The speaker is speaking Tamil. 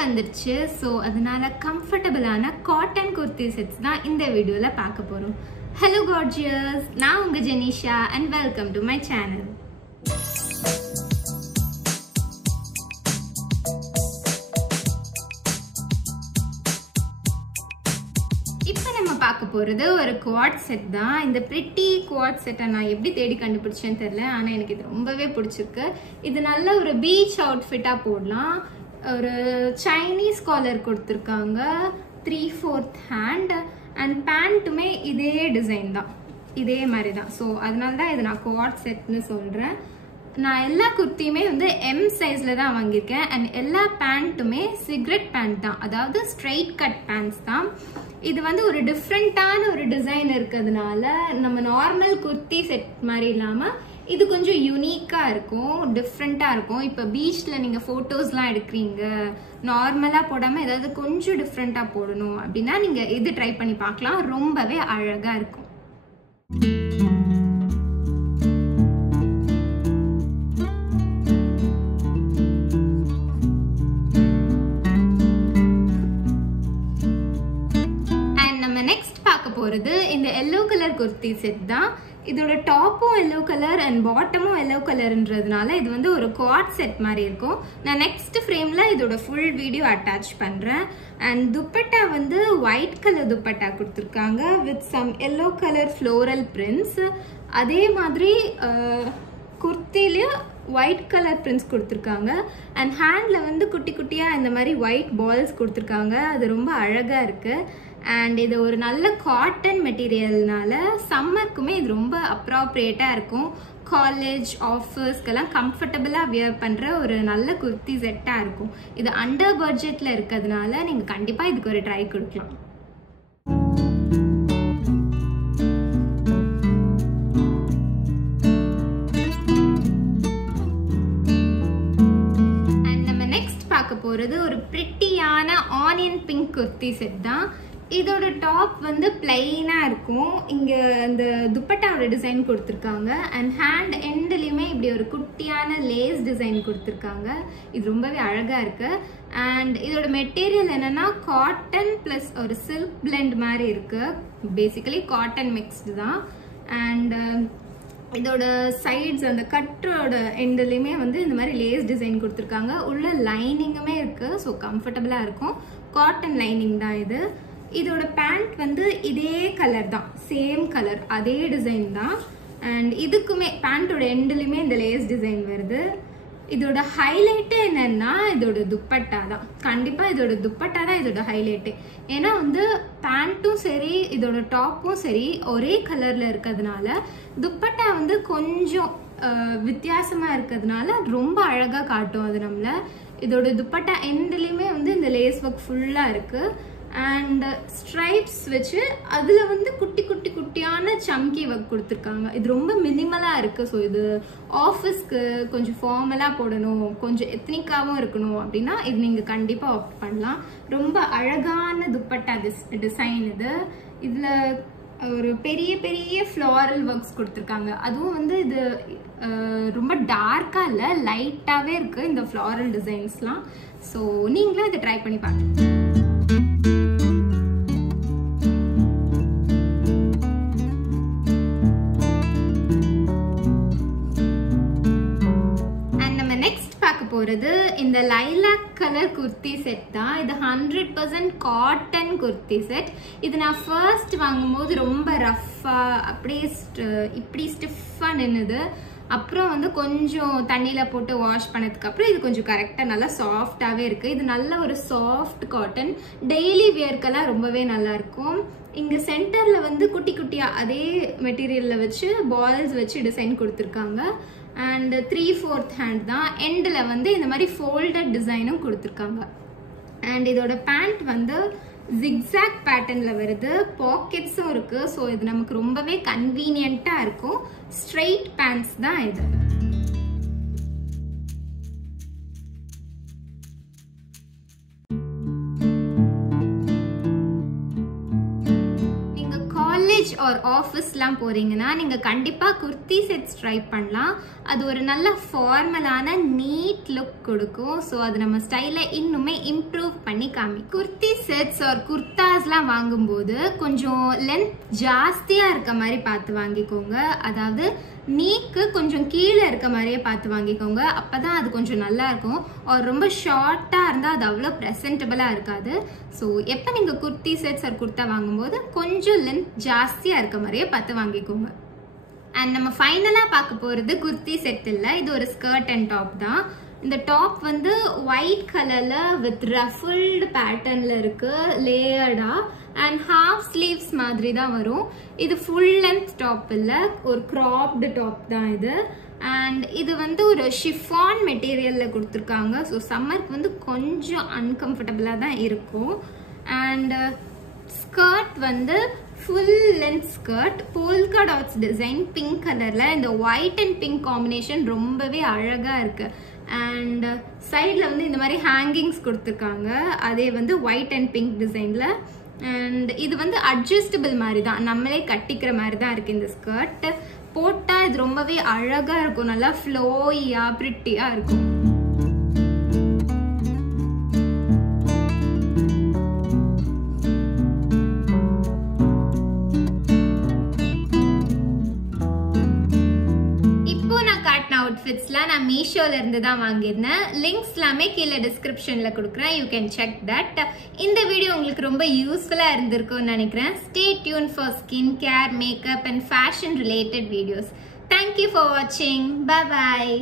வந்துருச்சு. ஸோ அதனால கம்ஃபர்டபுளான காட்டன் குர்த்தி செட்ஸ் தான் இந்த வீடியோவில் பார்க்க போகிறோம். ஹலோ கார்ஜியஸ், நான் உங்கள் Jenisha and welcome to my channel. இப்போ நம்ம பார்க்க போகிறது ஒரு குவாட் செட் தான். இந்த பிரிட்டி குவாட் செட்டை நான் எப்படி தேடி கண்டுபிடிச்சேன்னு தெரியல, ஆனால் எனக்கு இது ரொம்பவே பிடிச்சிருக்கு. இது நல்ல ஒரு பீச் அவுட்ஃபிட்டாக போடலாம். ஒரு சைனீஸ் காலர் கொடுத்துருக்காங்க, 3/4 ஹேண்ட் அண்ட் பேண்ட்டுமே இதே டிசைன் தான், இதே மாதிரி தான். ஸோ அதனால தான் இது நான் குவாட் செட்னு சொல்கிறேன். நான் எல்லா குர்த்தியுமே வந்து எம் சைஸில் தான் வாங்கியிருக்கேன் அண்ட் எல்லா பேண்ட்டுமே சிகரெட் பேண்ட் தான், அதாவது ஸ்ட்ரெயிட் கட் பேண்ட்ஸ் தான். இது வந்து ஒரு டிஃப்ரெண்ட்டான ஒரு டிசைன் இருக்கிறதுனால நம்ம நார்மல் குர்த்தி செட் மாதிரி இல்லாமல் இது கொஞ்சம் யூனிக்காக இருக்கும், டிஃப்ரெண்ட்டாக இருக்கும். இப்போ பீச்சில் நீங்கள் ஃபோட்டோஸ்லாம் எடுக்கிறீங்க, நார்மலாக போடாமல் ஏதாவது கொஞ்சம் டிஃப்ரெண்ட்டாக போடணும் அப்படின்னா நீங்கள் இது ட்ரை பண்ணி பார்க்கலாம், ரொம்பவே அழகாக இருக்கும். அண்ட் நம்ம நெக்ஸ்ட் பார்க்க போகிறது இந்த எல்லோ கலர் குர்த்தி செட் தான். இதோட டாப்பும் எல்லோ கலர் அண்ட் பாட்டமும் எல்லோ கலர்ன்றதுனால இது வந்து ஒரு குவாட் செட் மாதிரி இருக்கும். நான் நெக்ஸ்ட் ஃப்ரேமில் இதோட ஃபுல் வீடியோ அட்டாச் பண்ணுறேன். அண்ட் துப்பட்டா வந்து ஒயிட் கலர் துப்பட்டா கொடுத்துருக்காங்க with some yellow colour floral prints. அதே மாதிரி குர்த்திலையும் ஒயிட் கலர் பிரிண்ட்ஸ் கொடுத்துருக்காங்க அண்ட் ஹேண்டில் வந்து குட்டி குட்டியாக இந்த மாதிரி ஒயிட் பால்ஸ் கொடுத்துருக்காங்க. அது ரொம்ப அழகாக இருக்குது. அண்ட் இது ஒரு நல்ல காட்டன் மெட்டீரியல்னால சம்மருக்குமே இது ரொம்ப அப்ராப்ரியேட்டாக இருக்கும். காலேஜ் ஆஃபீஸ்க்கெல்லாம் கம்ஃபர்டபுளாக வியர் பண்ணுற ஒரு நல்ல குர்த்தி செட்டாக இருக்கும். இது அண்டர் பட்ஜெட்டில் இருக்கிறதுனால நீங்கள் கண்டிப்பாக இதுக்கு ஒரு ட்ரை கொடுக்கலாம். அண்ட் நம்ம நெக்ஸ்ட் பார்க்க போகிறது ஒரு பிரிட்டியான ஆனியன் பிங்க் குர்த்தி செட் தான். இதோட டாப் வந்து பிளைனாக இருக்கும். இங்கே இந்த துப்பட்டாவோட டிசைன் கொடுத்துருக்காங்க அண்ட் ஹேண்ட் எண்ட்லேயுமே இப்படி ஒரு குட்டியான லேஸ் டிசைன் கொடுத்துருக்காங்க. இது ரொம்பவே அழகாக இருக்குது. அண்ட் இதோட மெட்டீரியல் என்னென்னா காட்டன் ப்ளஸ் ஒரு சில்க் பிளெண்ட் மாதிரி இருக்குது. பேசிக்கலி காட்டன் மிக்ஸ்டு தான். அண்ட் இதோட சைட்ஸ் அந்த கட்டோட எண்ட்லேயுமே வந்து இந்த மாதிரி லேஸ் டிசைன் கொடுத்துருக்காங்க. உள்ள லைனிங்குமே இருக்குது, ஸோ கம்ஃபர்டபுளாக இருக்கும். காட்டன் லைனிங் தான் இது. இதோட பேண்ட் வந்து இதே கலர் தான், சேம் கலர், அதே டிசைன் தான். அண்ட் இதுக்குமே பேண்ட்டோட எண்ட்லையுமே இந்த லேஸ் டிசைன் வருது. இதோட ஹைலைட்டு என்னன்னா இதோட துப்பட்டா தான். கண்டிப்பாக இதோட துப்பட்டா தான் இதோட ஹைலைட்டு. ஏன்னா வந்து பேண்ட்டும் சரி இதோட டாப்பும் சரி ஒரே கலரில் இருக்கிறதுனால துப்பட்டா வந்து கொஞ்சம் வித்தியாசமாக இருக்கிறதுனால ரொம்ப அழகாக காட்டும் அது நம்மளை. இதோட துப்பட்டா எண்ட்லேயுமே வந்து இந்த லேஸ் ஒர்க் ஃபுல்லாக இருக்குது. அண்ட் ஸ்ட்ரைப்ஸ் வச்சு அதில் வந்து குட்டி குட்டி குட்டியான சம்கி ஒர்க் கொடுத்துருக்காங்க. இது ரொம்ப மினிமலாக இருக்குது. ஸோ இது ஆஃபீஸ்க்கு கொஞ்சம் ஃபார்மலாக போடணும், கொஞ்சம் எத்னிக்காகவும் இருக்கணும் அப்படின்னா இது நீங்கள் கண்டிப்பாக ஆப்ட் பண்ணலாம். ரொம்ப அழகான துப்பட்டா டிசைன் இது. இதில் ஒரு பெரிய பெரிய ஃப்ளாரல் ஒர்க்ஸ் கொடுத்துருக்காங்க. அதுவும் வந்து இது ரொம்ப டார்க்காக இல்லை, லைட்டாகவே இருக்குது இந்த ஃப்ளாரல் டிசைன்ஸ்லாம். ஸோ நீங்களும் இதை ட்ரை பண்ணி பாருங்க. போகிறது இந்த லைலாக் கலர் குர்த்தி செட் தான். இது 100% காட்டன் குர்த்தி செட். இது நான் ஃபர்ஸ்ட் வாங்கும்போது ரொம்ப ரஃப்பாக அப்படியே இப்படி ஸ்டிஃபாக நின்னுது. அப்புறம் வந்து கொஞ்சம் தண்ணியில் போட்டு வாஷ் பண்ணதுக்கப்புறம் இது கொஞ்சம் கரெக்டாக நல்லா சாஃப்டாகவே இருக்குது. இது நல்ல ஒரு சாஃப்ட் காட்டன், டெய்லி வியர்க்கெல்லாம் ரொம்பவே நல்லாயிருக்கும். இங்கே சென்டரில் வந்து குட்டி குட்டியாக அதே மெட்டீரியலில் வச்சு பால்ஸ் வச்சு டிசைன் கொடுத்துருக்காங்க. அண்ட் 3/4 ஹேண்ட் தான். எண்டில் வந்து இந்த மாதிரி ஃபோல்டட் டிசைனும் கொடுத்துருக்காங்க. அண்ட் இதோட பேண்ட் வந்து ஜிக்ஸாக் பேட்டர்னில் வருது, பாக்கெட்ஸும் இருக்குது. ஸோ இது நமக்கு ரொம்பவே கன்வீனியண்ட்டாக இருக்கும். ஸ்ட்ரெயிட் பேண்ட்ஸ் தான் இது. காலேஜ் ஆர் ஆஃபீஸ்லாம் போறீங்கன்னா நீங்க கண்டிப்பா குர்த்தி செட்ஸ் ட்ரை பண்ணலாம். அது ஒரு நல்ல ஃபார்மலான நீட் லுக் கொடுக்கும். ஸோ அது நம்ம ஸ்டைலை இன்னுமே இம்ப்ரூவ் பண்ணி காமி. குர்த்தி செட்ஸ் ஆர் குர்தாஸ்லாம் வாங்கும்போது கொஞ்சம் லென்த் ஜாஸ்தியா இருக்க மாதிரி பார்த்து வாங்கிக்கோங்க. அதாவது நீக்கு கொஞ்சம் கீழே இருக்க மாதிரியே பார்த்து வாங்கிக்கோங்க. அப்பதான் அது கொஞ்சம் நல்லா இருக்கும். ரொம்ப ஷார்ட்டா இருந்தால் அது அவ்வளோ ப்ரெசன்டபிளா இருக்காது. ஸோ எப்போ நீங்க குர்த்தி செட்ஸ் ஆர் குர்த்தா வாங்கும்போது கொஞ்சம் லென்த் ஜாஸ்தியா இருக்க மாதிரியே பார்த்து வாங்கிக்கோங்க. அண்ட் நம்ம ஃபைனலா பார்க்க போறது குர்த்தி செட் இல்லை, இது ஒரு ஸ்கர்ட் அண்ட் டாப் தான். இந்த டாப் வந்து ஒயிட் கலர்ல வித் ரஃபிள்டு பேட்டர்ன்ல இருக்கு, லேயர்டா அண்ட் ஹாஃப் ஸ்லீவ்ஸ் மாதிரி தான் வரும். இது ஃபுல் லென்த் டாப் இல்லை, ஒரு கிராப்டு டாப் தான் இது. அண்ட் இது வந்து ஒரு ஷிஃபான் மெட்டீரியல்ல கொடுத்துருக்காங்க. ஸோ சம்மருக்கு வந்து கொஞ்சம் அன்கம்ஃபர்டபுளா தான் இருக்கும். அண்ட் ஸ்கர்ட் வந்து full length skirt, polka dots design, pink கலர்ல. இந்த ஒயிட் அண்ட் பிங்க் காம்பினேஷன் ரொம்பவே அழகா இருக்கு. அண்ட் சைடில் வந்து இந்த மாதிரி ஹேங்கிங்ஸ் கொடுத்துருக்காங்க, அதே வந்து ஒயிட் அண்ட் பிங்க் டிசைன்ல. அண்ட் இது வந்து அட்ஜஸ்டபிள் மாதிரி தான், நம்மளே கட்டிக்கிற மாதிரி தான் இருக்கு. இந்த ஸ்கர்ட் போட்டா இது ரொம்பவே அழகா இருக்கும், நல்லா ஃப்ளோயியா பிரிட்டியா இருக்கும். அவுட்ஃபிட்ஸ்லாம் நான் மீஷோல இருந்து தான் வாங்கியிருந்தேன். லிங்க்ஸ் எல்லாமே கீழே டிஸ்கிரிப்ஷன்ல கொடுக்குறேன், யூ கேன் செக் தட். இந்த வீடியோ உங்களுக்கு ரொம்ப யூஸ்ஃபுல்லா இருந்திருக்கும்னு நினைக்கிறேன். Stay tuned for skin care, makeup and fashion related videos. Thank you for வாட்சிங். பை பாய்.